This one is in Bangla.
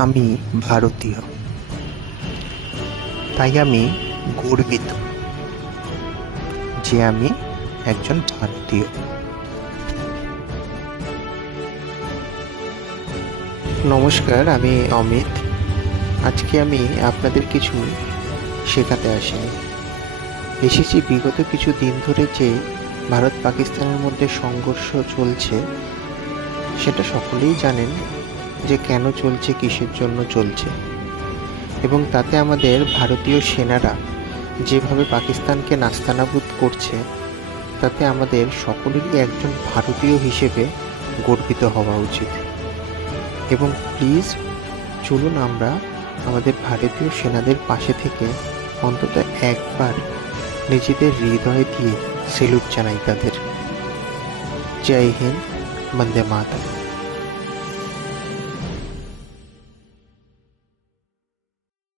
আমি ভারতীয়, তাই আমি গর্বিত যে আমি একজন ভারতীয়। নমস্কার, আমি অমিত। আজকে আমি আপনাদের কিছু শেখাতে আসিনি। এসেছি বিগত কিছু দিন ধরে যে ভারত পাকিস্তানের মধ্যে সংঘর্ষ চলছে, সেটা সকলেই জানেন যে কেন চলছে, কিসের জন্য চলছে, এবং তাতে আমাদের ভারতীয় সেনারা যেভাবে পাকিস্তানকে নাস্তানাবুদ করছে, তাতে আমাদের সকলেরই একজন ভারতীয় হিসেবে গর্বিত হওয়া উচিত। এবং প্লিজ চলুন আমরা আমাদের ভারতীয় সেনাদের পাশে থেকে অন্তত একবার নিজেদের হৃদয় দিয়ে সেলুট জানাই তাদের। জয় হিন্দ, বন্দে মাতরম।